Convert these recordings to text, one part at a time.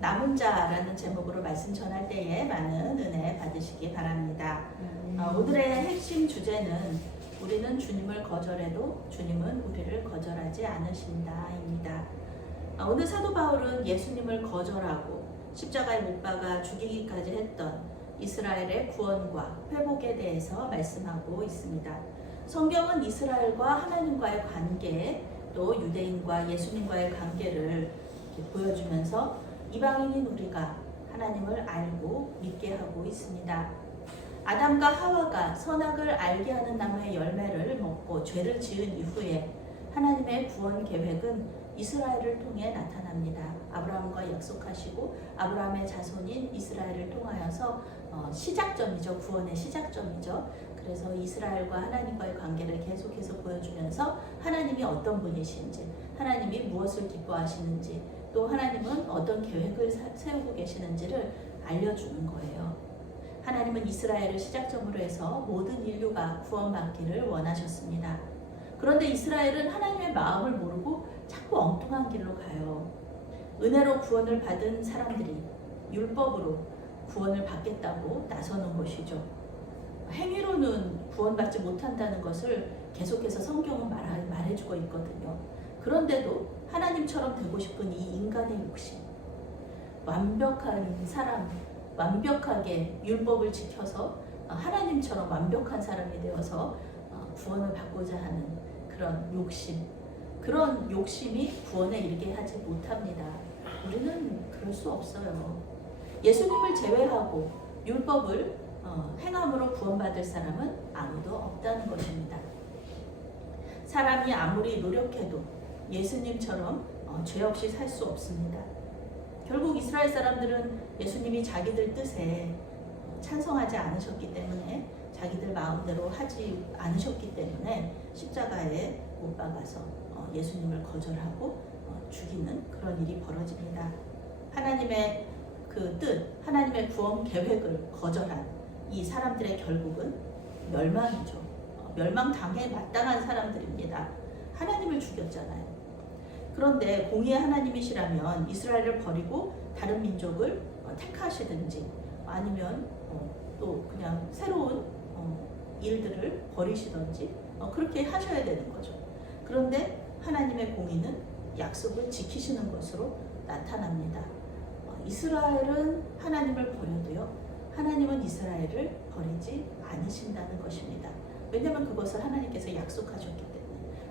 남은 자라는 제목으로 말씀 전할 때에 많은 은혜 받으시기 바랍니다. 오늘의 핵심 주제는 우리는 주님을 거절해도 주님은 우리를 거절하지 않으신다입니다. 오늘 사도 바울은 예수님을 거절하고 십자가에 못 박아 죽이기까지 했던 이스라엘의 구원과 회복에 대해서 말씀하고 있습니다. 성경은 이스라엘과 하나님과의 관계, 또 유대인과 예수님과의 관계를 이렇게 보여주면서 이방인인 우리가 하나님을 알고 믿게 하고 있습니다. 아담과 하와가 선악을 알게 하는 나무의 열매를 먹고 죄를 지은 이후에 하나님의 구원 계획은 이스라엘을 통해 나타납니다. 아브라함과 약속하시고 아브라함의 자손인 이스라엘을 통하여서 시작점이죠. 구원의 시작점이죠. 그래서 이스라엘과 하나님과의 관계를 계속해서 보여주면서 하나님이 어떤 분이신지, 하나님이 무엇을 기뻐하시는지, 또 하나님은 어떤 계획을 세우고 계시는지를 알려주는 거예요. 하나님은 이스라엘을 시작점으로 해서 모든 인류가 구원받기를 원하셨습니다. 그런데 이스라엘은 하나님의 마음을 모르고 자꾸 엉뚱한 길로 가요. 은혜로 구원을 받은 사람들이 율법으로 구원을 받겠다고 나서는 것이죠. 행위로는 구원받지 못한다는 것을 계속해서 성경은 말해주고 있거든요. 그런데도 하나님처럼 되고 싶은 이 인간의 욕심, 완벽한 사람, 완벽하게 율법을 지켜서 하나님처럼 완벽한 사람이 되어서 구원을 받고자 하는 그런 욕심, 그런 욕심이 구원에 이르게 하지 못합니다. 우리는 그럴 수 없어요. 예수님을 제외하고 율법을 행함으로 구원받을 사람은 아무도 없다는 것입니다. 사람이 아무리 노력해도 예수님처럼 죄 없이 살 수 없습니다. 결국 이스라엘 사람들은 예수님이 자기들 뜻에 찬성하지 않으셨기 때문에, 자기들 마음대로 하지 않으셨기 때문에 십자가에 못 박아서 예수님을 거절하고 죽이는 그런 일이 벌어집니다. 하나님의 그 뜻, 하나님의 구원 계획을 거절한 이 사람들의 결국은 멸망이죠. 멸망당해 마땅한 사람들입니다. 하나님을 죽였잖아요. 그런데 공의의 하나님이시라면 이스라엘을 버리고 다른 민족을 택하시든지, 아니면 또 그냥 새로운 일들을 버리시든지 그렇게 하셔야 되는 거죠. 그런데 하나님의 공의는 약속을 지키시는 것으로 나타납니다. 이스라엘은 하나님을 버려도요, 하나님은 이스라엘을 버리지 않으신다는 것입니다. 왜냐하면 그것을 하나님께서 약속하셨기 때문에,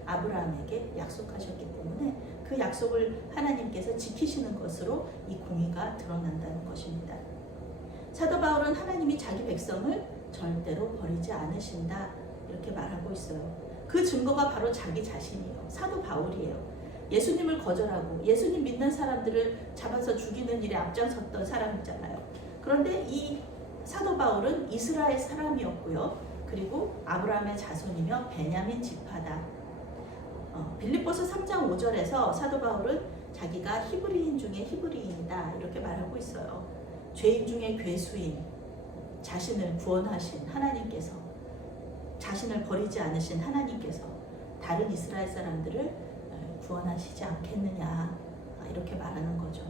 아브라함에게 약속하셨기 때문에 그 약속을 하나님께서 지키시는 것으로 이 공의가 드러난다는 것입니다. 사도 바울은 하나님이 자기 백성을 절대로 버리지 않으신다, 이렇게 말하고 있어요. 그 증거가 바로 자기 자신이에요. 사도 바울이에요. 예수님을 거절하고 예수님 믿는 사람들을 잡아서 죽이는 일에 앞장섰던 사람이잖아요. 그런데 이 사도 바울은 이스라엘 사람이었고요. 그리고 아브라함의 자손이며 베냐민 지파다. 빌립보서 3장 5절에서 사도 바울은 자기가 히브리인 중에 히브리인이다, 이렇게 말하고 있어요. 죄인 중에 괴수인, 자신을 구원하신 하나님께서, 자신을 버리지 않으신 하나님께서 다른 이스라엘 사람들을 구원하시지 않겠느냐, 이렇게 말하는 거죠.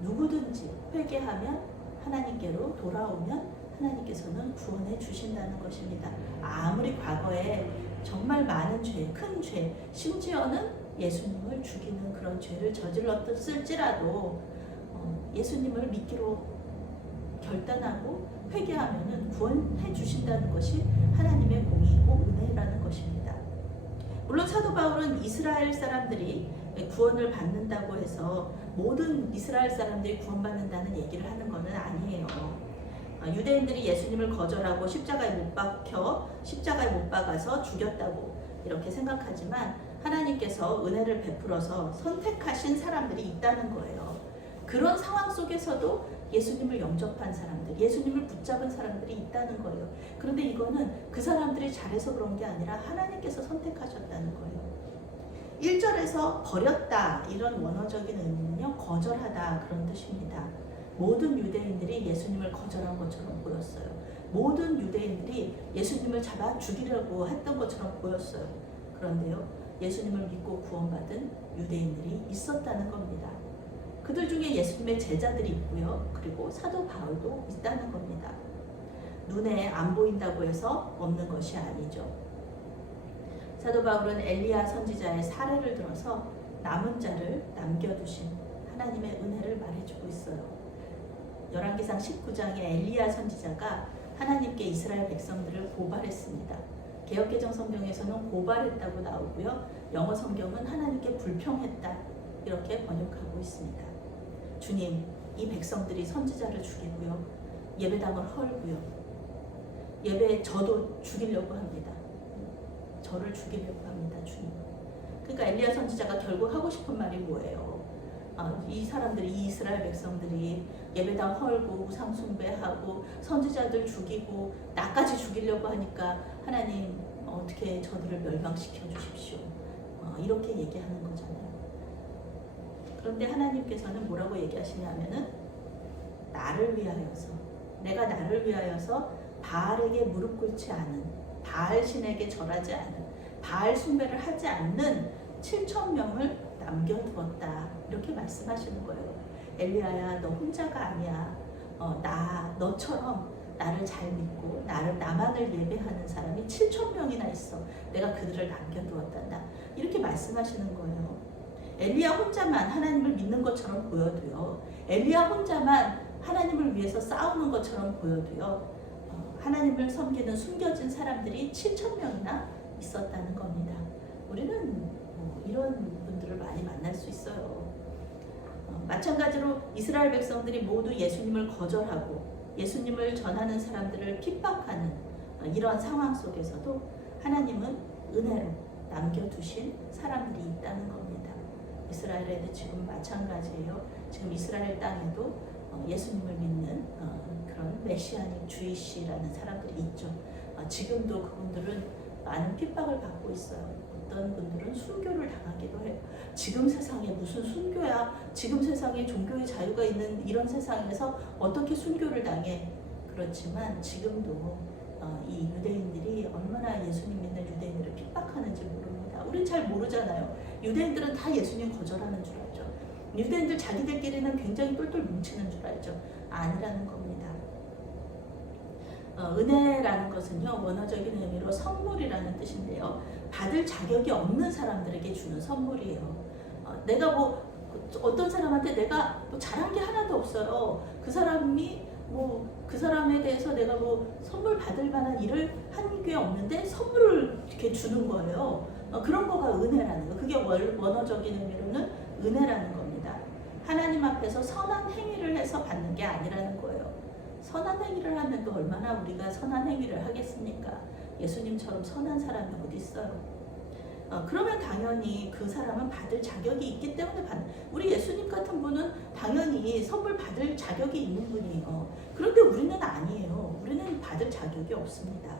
누구든지 회개하면, 하나님께로 돌아오면 하나님께서는 구원해 주신다는 것입니다. 아무리 과거에 정말 많은 죄, 큰 죄, 심지어는 예수님을 죽이는 그런 죄를 저질렀을지라도 예수님을 믿기로 결단하고 회개하면은 구원해 주신다는 것이 하나님의 공의이고 은혜라는 것입니다. 물론 사도 바울은 이스라엘 사람들이 구원을 받는다고 해서 모든 이스라엘 사람들이 구원받는다는 얘기를 하는 것은 아니에요. 유대인들이 예수님을 거절하고 십자가에 못 박아서 죽였다고 이렇게 생각하지만, 하나님께서 은혜를 베풀어서 선택하신 사람들이 있다는 거예요. 그런 상황 속에서도 예수님을 영접한 사람들, 예수님을 붙잡은 사람들이 있다는 거예요. 그런데 이거는 그 사람들이 잘해서 그런 게 아니라 하나님께서 선택하셨다는 거예요. 1절에서 버렸다, 이런 원어적인 의미는요, 거절하다, 그런 뜻입니다. 모든 유대인들이 예수님을 거절한 것처럼 보였어요. 모든 유대인들이 예수님을 잡아 죽이려고 했던 것처럼 보였어요. 그런데요, 예수님을 믿고 구원받은 유대인들이 있었다는 겁니다. 그들 중에 예수님의 제자들이 있고요. 그리고 사도 바울도 있다는 겁니다. 눈에 안 보인다고 해서 없는 것이 아니죠. 사도 바울은 엘리야 선지자의 사례를 들어서 남은 자를 남겨두신 하나님의 은혜를 말해주고 있어요. 열왕기상 19장에 엘리야 선지자가 하나님께 이스라엘 백성들을 고발했습니다. 개역개정 성경에서는 고발했다고 나오고요. 영어 성경은 하나님께 불평했다 이렇게 번역하고 있습니다. 주님, 이 백성들이 선지자를 죽이고요. 예배당을 헐고요. 저도 죽이려고 합니다. 저를 죽이려고 합니다. 주님. 그러니까 엘리야 선지자가 결국 하고 싶은 말이 뭐예요? 이 사람들이, 이 이스라엘 백성들이 예배당 헐고 우상 숭배하고 선지자들 죽이고 나까지 죽이려고 하니까 하나님 어떻게 저들을 멸망시켜 주십시오. 이렇게 얘기하는 거잖아요. 그런데 하나님께서는 뭐라고 얘기하시냐면은 나를 위하여서, 내가 나를 위하여서 바알에게 무릎 꿇지 않은, 바알 신에게 절하지 않은, 바알 숭배를 하지 않는 7,000명을 남겨두었다 이렇게 말씀하시는 거예요. 엘리야야, 너 혼자가 아니야. 너처럼 나를 잘 믿고 나만을 예배하는 사람이 7,000명이나 있어. 내가 그들을 남겨두었단다 이렇게 말씀하시는 거예요. 엘리야 혼자만 하나님을 믿는 것처럼 보여도요, 엘리야 혼자만 하나님을 위해서 싸우는 것처럼 보여도요, 하나님을 섬기는 숨겨진 사람들이 7,000명이나 있었다는 겁니다. 우리는 이런 분들을 많이 만날 수 있어요. 마찬가지로 이스라엘 백성들이 모두 예수님을 거절하고 예수님을 전하는 사람들을 핍박하는 이런 상황 속에서도 하나님은 은혜로 남겨두신 사람들이 있다는 겁니다. 이스라엘에도 지금 마찬가지예요. 지금 이스라엘 땅에도 예수님을 믿는 그런 메시아닉 주이시라는 사람들이 있죠. 지금도 그분들은 많은 핍박을 받고 있어요. 어떤 분들은 순교를 당하기도 해요. 지금 세상에 무슨 순교야? 지금 세상에 종교의 자유가 있는 이런 세상에서 어떻게 순교를 당해? 그렇지만 지금도 이 유대인들이 얼마나 예수님 믿는 유대인들을 핍박하는지 모릅니다. 우린 잘 모르잖아요. 유대인들은 다 예수님 거절하는 줄 알죠. 유대인들 자기들끼리는 굉장히 똘똘 뭉치는 줄 알죠. 아니라는 겁니다. 은혜라는 것은요, 원어적인 의미로 선물이라는 뜻인데요, 받을 자격이 없는 사람들에게 주는 선물이에요. 내가 어떤 사람한테 내가 잘한 게 하나도 없어요. 그 사람이 그 사람에 대해서 내가 선물 받을 만한 일을 한 게 없는데 선물을 이렇게 주는 거예요. 그런 거가 은혜라는 거. 그게 원어적인 의미로는 은혜라는 겁니다. 하나님 앞에서 선한 행위를 해서 받는 게 아니라는 거예요. 선한 행위를 하면 또 얼마나 우리가 선한 행위를 하겠습니까? 예수님처럼 선한 사람이 어디 있어요? 그러면 당연히 그 사람은 받을 자격이 있기 때문에 우리 예수님 같은 분은 당연히 선물 받을 자격이 있는 분이에요. 그런데 우리는 아니에요. 우리는 받을 자격이 없습니다.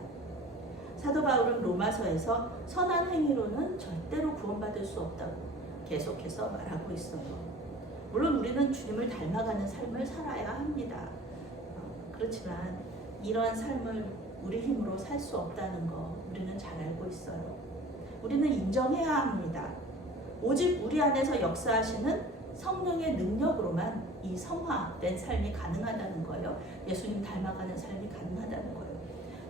사도 바울은 로마서에서 선한 행위로는 절대로 구원받을 수 없다고 계속해서 말하고 있어요. 물론 우리는 주님을 닮아가는 삶을 살아야 합니다. 그렇지만 이러한 삶을 우리 힘으로 살 수 없다는 거 우리는 잘 알고 있어요. 우리는 인정해야 합니다. 오직 우리 안에서 역사하시는 성령의 능력으로만 이 성화된 삶이 가능하다는 거예요. 예수님 닮아가는 삶이 가능하다는 거예요.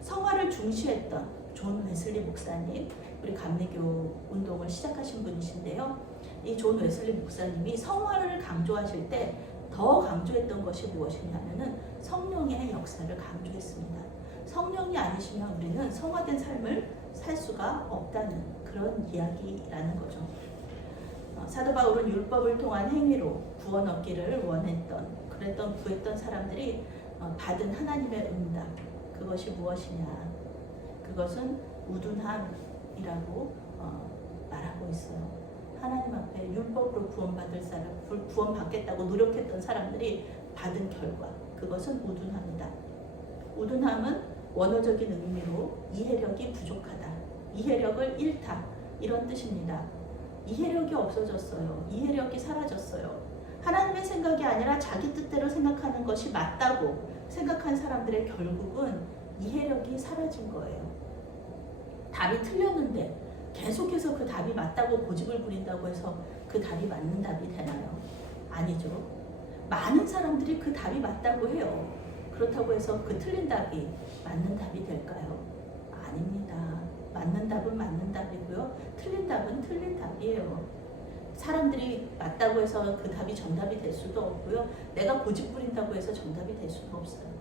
성화를 중시했던 존 웨슬리 목사님, 우리 감리교 운동을 시작하신 분이신데요. 이 존 웨슬리 목사님이 성화를 강조하실 때 더 강조했던 것이 무엇이냐면은 성령의 역사를 강조했습니다. 성령이 아니시면 우리는 성화된 삶을 살 수가 없다는 그런 이야기라는 거죠. 사도 바울은 율법을 통한 행위로 구원 얻기를 구했던 사람들이 받은 하나님의 응답, 그것이 무엇이냐? 그것은 우둔함이라고 말하고 있어요. 하나님 앞에 율법으로 구원받겠다고 노력했던 사람들이 받은 결과, 그것은 우둔함이다. 우둔함은 원어적인 의미로 이해력이 부족하다, 이해력을 잃다, 이런 뜻입니다. 이해력이 없어졌어요. 이해력이 사라졌어요. 하나님의 생각이 아니라 자기 뜻대로 생각하는 것이 맞다고 생각한 사람들의 결국은 이해력이 사라진 거예요. 답이 틀렸는데 계속해서 그 답이 맞다고 고집을 부린다고 해서 그 답이 맞는 답이 되나요? 아니죠. 많은 사람들이 그 답이 맞다고 해요. 그렇다고 해서 그 틀린 답이 맞는 답이 될까요? 아닙니다. 맞는 답은 맞는 답이고요. 틀린 답은 틀린 답이에요. 사람들이 맞다고 해서 그 답이 정답이 될 수도 없고요. 내가 고집 부린다고 해서 정답이 될 수도 없어요.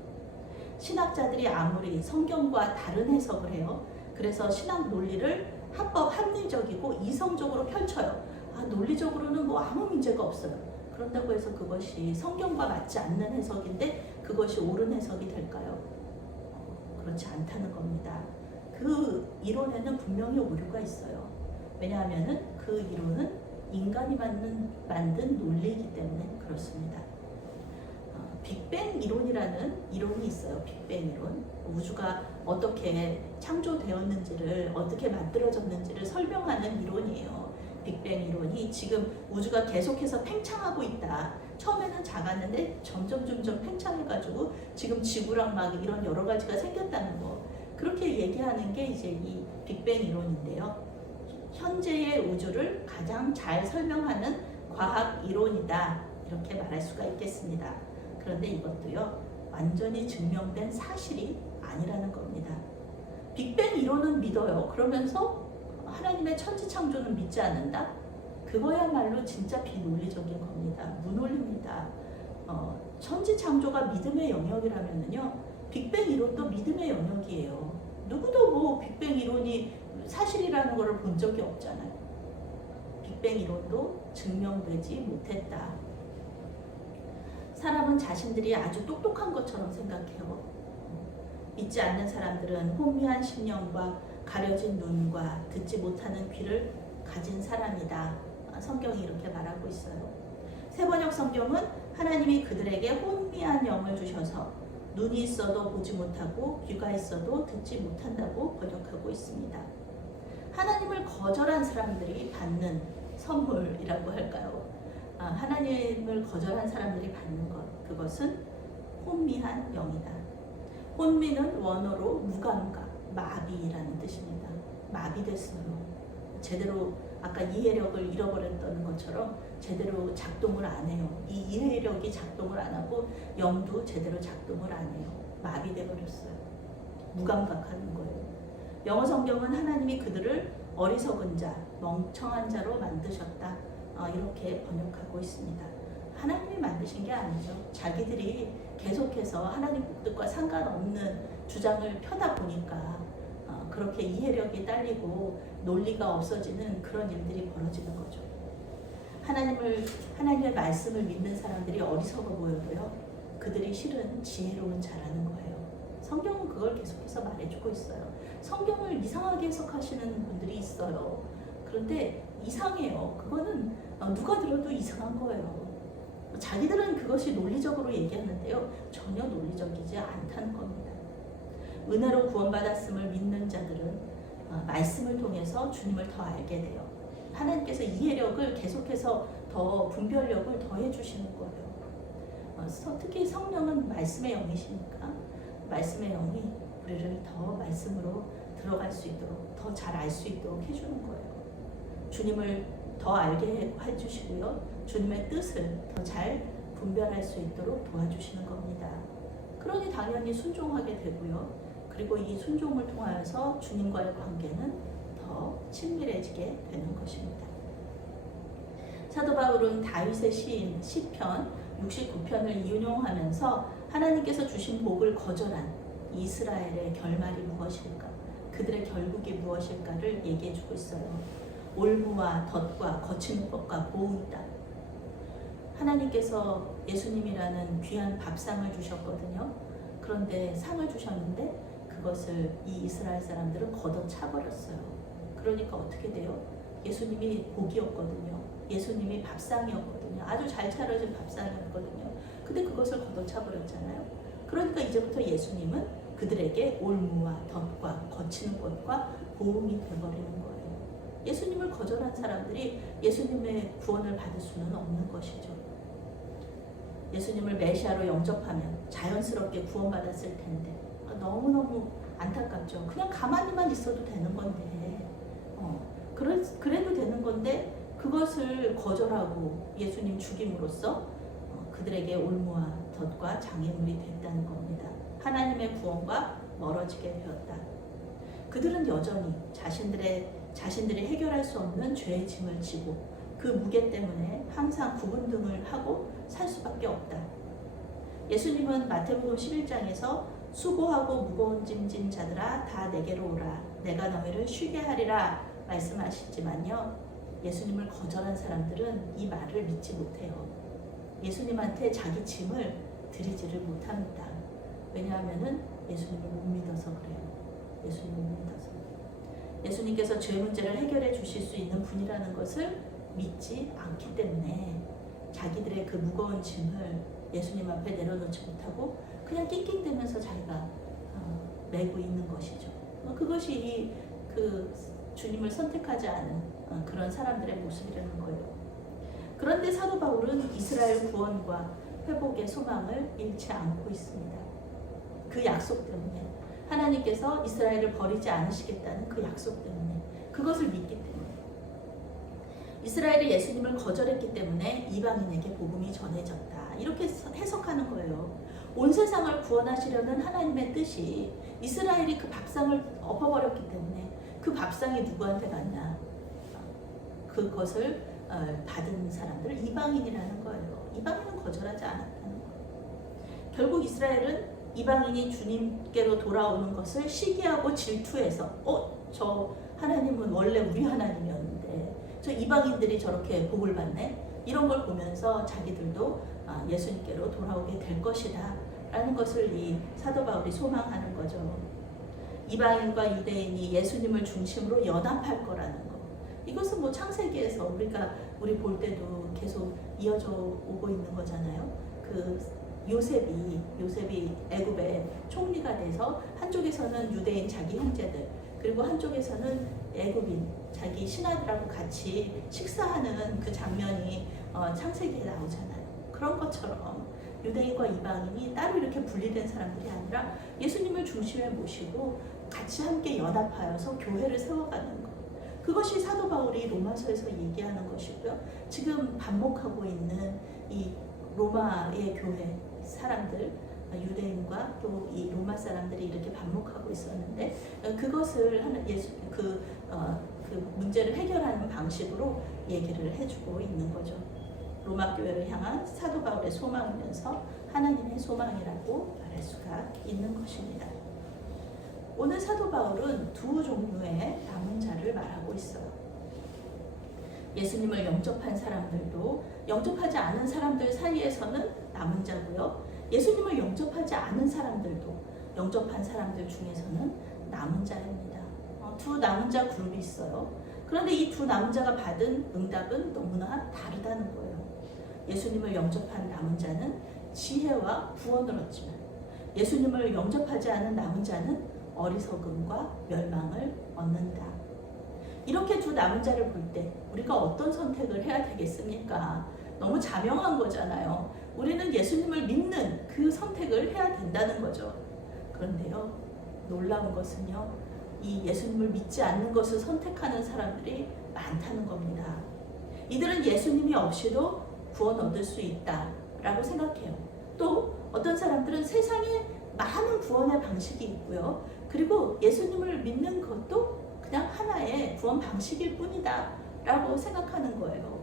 신학자들이 아무리 성경과 다른 해석을 해요. 그래서 신학 논리를 합리적이고 이성적으로 펼쳐요. 논리적으로는 뭐 아무 문제가 없어요. 그런다고 해서 그것이 성경과 맞지 않는 해석인데 그것이 옳은 해석이 될까요? 그렇지 않다는 겁니다. 그 이론에는 분명히 오류가 있어요. 왜냐하면 그 이론은 인간이 만든 논리이기 때문에 그렇습니다. 빅뱅 이론이라는 이론이 있어요. 빅뱅 이론. 우주가 어떻게 창조되었는지를, 어떻게 만들어졌는지를 설명하는 이론이에요. 빅뱅 이론이 지금 우주가 계속해서 팽창하고 있다. 처음에는 작았는데 점점 팽창해가지고 지금 지구랑 막 이런 여러 가지가 생겼다는 거. 그렇게 얘기하는 게 이제 이 빅뱅 이론인데요. 현재의 우주를 가장 잘 설명하는 과학 이론이다. 이렇게 말할 수가 있겠습니다. 그런데 이것도요, 완전히 증명된 사실이 아니라는 겁니다. 빅뱅 이론은 믿어요. 그러면서 하나님의 천지창조는 믿지 않는다? 그거야말로 진짜 비논리적인 겁니다. 무논리입니다. 천지창조가 믿음의 영역이라면요, 빅뱅 이론도 믿음의 영역이에요. 누구도 뭐 빅뱅 이론이 사실이라는 것을 본 적이 없잖아요. 빅뱅 이론도 증명되지 못했다. 사람은 자신들이 아주 똑똑한 것처럼 생각해요. 믿지 않는 사람들은 혼미한 심령과 가려진 눈과 듣지 못하는 귀를 가진 사람이다. 성경이 이렇게 말하고 있어요. 새번역 성경은 하나님이 그들에게 혼미한 영을 주셔서 눈이 있어도 보지 못하고 귀가 있어도 듣지 못한다고 번역하고 있습니다. 하나님을 거절한 사람들이 받는 선물이라고 할까요? 하나님을 거절한 사람들이 받는 것, 그것은 혼미한 영이다. 혼미는 원어로 무감각, 마비라는 뜻입니다. 마비됐어요. 제대로 아까 이해력을 잃어버렸다는 것처럼 제대로 작동을 안 해요. 이 이해력이 작동을 안 하고 영도 제대로 작동을 안 해요. 마비돼 버렸어요. 무감각하는 거예요. 영어 성경은 하나님이 그들을 어리석은 자, 멍청한 자로 만드셨다. 이렇게 번역하고 있습니다. 하나님이 만드신 게 아니죠. 자기들이 계속해서 하나님 뜻과 상관없는 주장을 펴다 보니까 그렇게 이해력이 딸리고 논리가 없어지는 그런 일들이 벌어지는 거죠. 하나님의 말씀을 믿는 사람들이 어리석어 보여도요, 그들이 실은 지혜로운 자라는 거예요. 성경은 그걸 계속해서 말해주고 있어요. 성경을 이상하게 해석하시는 분들이 있어요. 그런데 이상해요. 그거는 누가 들어도 이상한 거예요. 자기들은 그것이 논리적으로 얘기하는데요, 전혀 논리적이지 않다는 겁니다. 은혜로 구원받았음을 믿는 자들은 말씀을 통해서 주님을 더 알게 돼요. 하나님께서 이해력을 계속해서 더 분별력을 더해 주시는 거예요. 특히 성령은 말씀의 영이시니까 말씀의 영이 우리를 더 말씀으로 들어갈 수 있도록, 더 잘 알 수 있도록 해주는 거예요. 주님을 더 알게 해주시고요, 주님의 뜻을 더 잘 분별할 수 있도록 도와주시는 겁니다. 그러니 당연히 순종하게 되고요, 그리고 이 순종을 통하여서 주님과의 관계는 더 친밀해지게 되는 것입니다. 사도 바울은 다윗의 시인 시편 69편을 인용하면서 하나님께서 주신 복을 거절한 이스라엘의 결말이 무엇일까, 그들의 결국이 무엇일까를 얘기해 주고 있어요. 올무와 덫과 거치는 법과 보응이다. 하나님께서 예수님이라는 귀한 밥상을 주셨거든요. 그런데 상을 주셨는데 그것을 이 이스라엘 사람들은 걷어차버렸어요. 그러니까 어떻게 돼요? 예수님이 복이었거든요. 예수님이 밥상이었거든요. 아주 잘 차려진 밥상이었거든요. 근데 그것을 걷어차버렸잖아요. 그러니까 이제부터 예수님은 그들에게 올무와 덫과 거치는 것과 보응이 되어버리는 거예요. 예수님을 거절한 사람들이 예수님의 구원을 받을 수는 없는 것이죠. 예수님을 메시아로 영접하면 자연스럽게 구원받았을 텐데 너무너무 안타깝죠. 그냥 가만히만 있어도 되는 건데 그래도 되는 건데 그것을 거절하고 예수님 죽임으로써 그들에게 올무와 덫과 장애물이 됐다는 겁니다. 하나님의 구원과 멀어지게 되었다. 그들은 여전히 자신들이 해결할 수 없는 죄의 짐을 지고 그 무게 때문에 항상 구분등을 하고 살 수밖에 없다. 예수님은 마태복음 11장에서 수고하고 무거운 짐진 자들아 다 내게로 오라 내가 너희를 쉬게 하리라 말씀하시지만요. 예수님을 거절한 사람들은 이 말을 믿지 못해요. 예수님한테 자기 짐을 드리지를 못합니다. 왜냐하면 예수님을 못 믿어서 그래요. 예수님을 못 믿어서. 예수님께서 죄 문제를 해결해 주실 수 있는 분이라는 것을 믿지 않기 때문에 자기들의 그 무거운 짐을 예수님 앞에 내려놓지 못하고 그냥 낑낑대면서 자기가 메고 있는 것이죠. 그것이 그 주님을 선택하지 않은 그런 사람들의 모습이라는 거예요. 그런데 사도 바울은 이스라엘 구원과 회복의 소망을 잃지 않고 있습니다. 그 약속 때문에 하나님께서 이스라엘을 버리지 않으시겠다는 그 약속 때문에 그것을 믿기 때문에 이스라엘이 예수님을 거절했기 때문에 이방인에게 복음이 전해졌다. 이렇게 해석하는 거예요. 온 세상을 구원하시려는 하나님의 뜻이 이스라엘이 그 밥상을 엎어버렸기 때문에 그 밥상이 누구한테 갔냐? 그것을 받은 사람들 이방인이라는 거예요. 이방인은 거절하지 않았다는 거예요. 결국 이스라엘은 이방인이 주님께로 돌아오는 것을 시기하고 질투해서 저 하나님은 원래 우리 하나님이었는데 저 이방인들이 저렇게 복을 받네? 이런 걸 보면서 자기들도 예수님께로 돌아오게 될 것이다 라는 것을 이 사도 바울이 소망하는 거죠. 이방인과 유대인이 예수님을 중심으로 연합할 거라는 거. 이것은 뭐 창세기에서 우리 볼 때도 계속 이어져 오고 있는 거잖아요. 그 요셉이 애굽의 총리가 돼서 한쪽에서는 유대인 자기 형제들 그리고 한쪽에서는 애굽인 자기 신하들하고 같이 식사하는 그 장면이 창세기에 나오잖아요. 그런 것처럼 유대인과 이방인이 따로 이렇게 분리된 사람들이 아니라 예수님을 중심에 모시고 같이 함께 연합하여서 교회를 세워가는 것. 그것이 사도 바울이 로마서에서 얘기하는 것이고요. 지금 반복하고 있는 이 로마의 교회 사람들, 유대인과 또 이 로마 사람들이 이렇게 반복하고 있었는데 그것을 그 문제를 해결하는 방식으로 얘기를 해주고 있는 거죠. 로마 교회를 향한 사도 바울의 소망이면서 하나님의 소망이라고 말할 수가 있는 것입니다. 오늘 사도 바울은 두 종류의 남은 자를 말하고 있어요. 예수님을 영접한 사람들도 영접하지 않은 사람들 사이에서는 남은 자고요. 예수님을 영접하지 않은 사람들도 영접한 사람들 중에서는 남은 자입니다. 두 남은 자 그룹이 있어요. 그런데 이 두 남은 자가 받은 응답은 너무나 다르다는 거예요. 예수님을 영접한 남은 자는 지혜와 구원을 얻지만 예수님을 영접하지 않은 남은 자는 어리석음과 멸망을 얻는다. 이렇게 두 남은 자를 볼 때 우리가 어떤 선택을 해야 되겠습니까? 너무 자명한 거잖아요. 우리는 예수님을 믿는 그 선택을 해야 된다는 거죠. 그런데요, 놀라운 것은요, 이 예수님을 믿지 않는 것을 선택하는 사람들이 많다는 겁니다. 이들은 예수님이 없이도 구원 얻을 수 있다라고 생각해요. 또 어떤 사람들은 세상에 많은 구원의 방식이 있고요. 그리고 예수님을 믿는 것도 그냥 하나의 구원 방식일 뿐이다 라고 생각하는 거예요.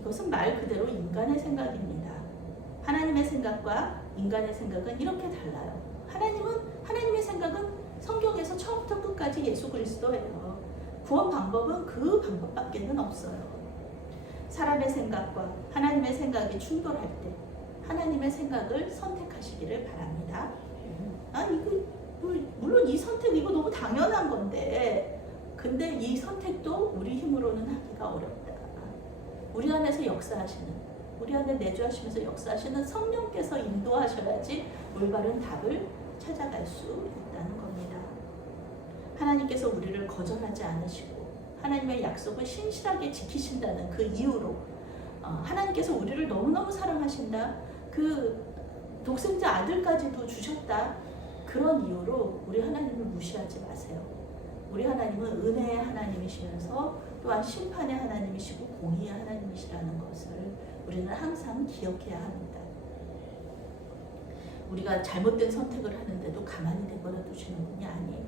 이것은 말 그대로 인간의 생각입니다. 하나님의 생각과 인간의 생각은 이렇게 달라요. 하나님의 생각은 성경에서 처음부터 끝까지 예수 그리스도예요. 구원 방법은 그 방법밖에는 없어요. 사람의 생각과 하나님의 생각이 충돌할 때 하나님의 생각을 선택하시기를 바랍니다. 물론 이 선택 이거 너무 당연한 건데 근데 이 선택도 우리 힘으로는 하기가 어렵다. 우리 안에서 역사하시는, 우리 안에 내주하시면서 역사하시는 성령께서 인도하셔야지 올바른 답을 찾아갈 수 있다는 겁니다. 하나님께서 우리를 거절하지 않으시고 하나님의 약속을 신실하게 지키신다는 그 이유로 하나님께서 우리를 너무너무 사랑하신다. 그 독생자 아들까지도 주셨다. 그런 이유로 우리 하나님을 무시하지 마세요. 우리 하나님은 은혜의 하나님이시면서 또한 심판의 하나님이시고 공의의 하나님이시라는 것을 우리는 항상 기억해야 합니다. 우리가 잘못된 선택을 하는데도 가만히 내버려 두시는 분이 아니에요.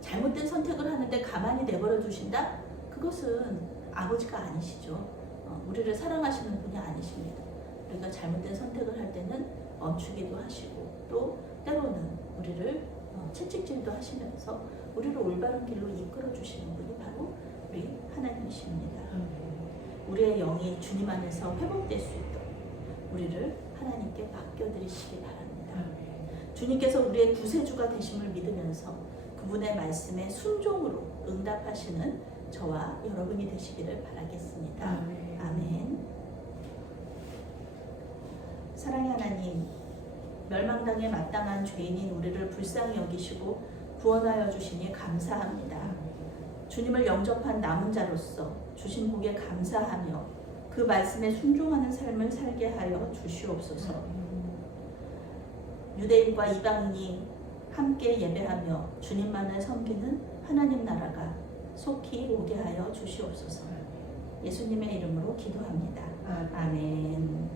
잘못된 선택을 하는데 가만히 내버려 두신다? 그것은 아버지가 아니시죠. 우리를 사랑하시는 분이 아니십니다. 우리가 잘못된 선택을 할 때는 멈추기도 하시고 또 때로는 우리를 채찍질도 하시면서 우리를 올바른 길로 이끌어 주시는 분이 바로 우리 하나님이십니다. 우리의 영이 주님 안에서 회복될 수 있도록 우리를 하나님께 맡겨드리시기 바랍니다. 주님께서 우리의 구세주가 되심을 믿으면서 그분의 말씀에 순종으로 응답하시는 저와 여러분이 되시기를 바라겠습니다. 아멘. 사랑의 하나님, 멸망당에 마땅한 죄인인 우리를 불쌍히 여기시고 구원하여 주시니 감사합니다. 주님을 영접한 남은 자로서 주신 복에 감사하며 그 말씀에 순종하는 삶을 살게 하여 주시옵소서. 유대인과 이방인이 함께 예배하며 주님만을 섬기는 하나님 나라가 속히 오게 하여 주시옵소서. 예수님의 이름으로 기도합니다. 아멘.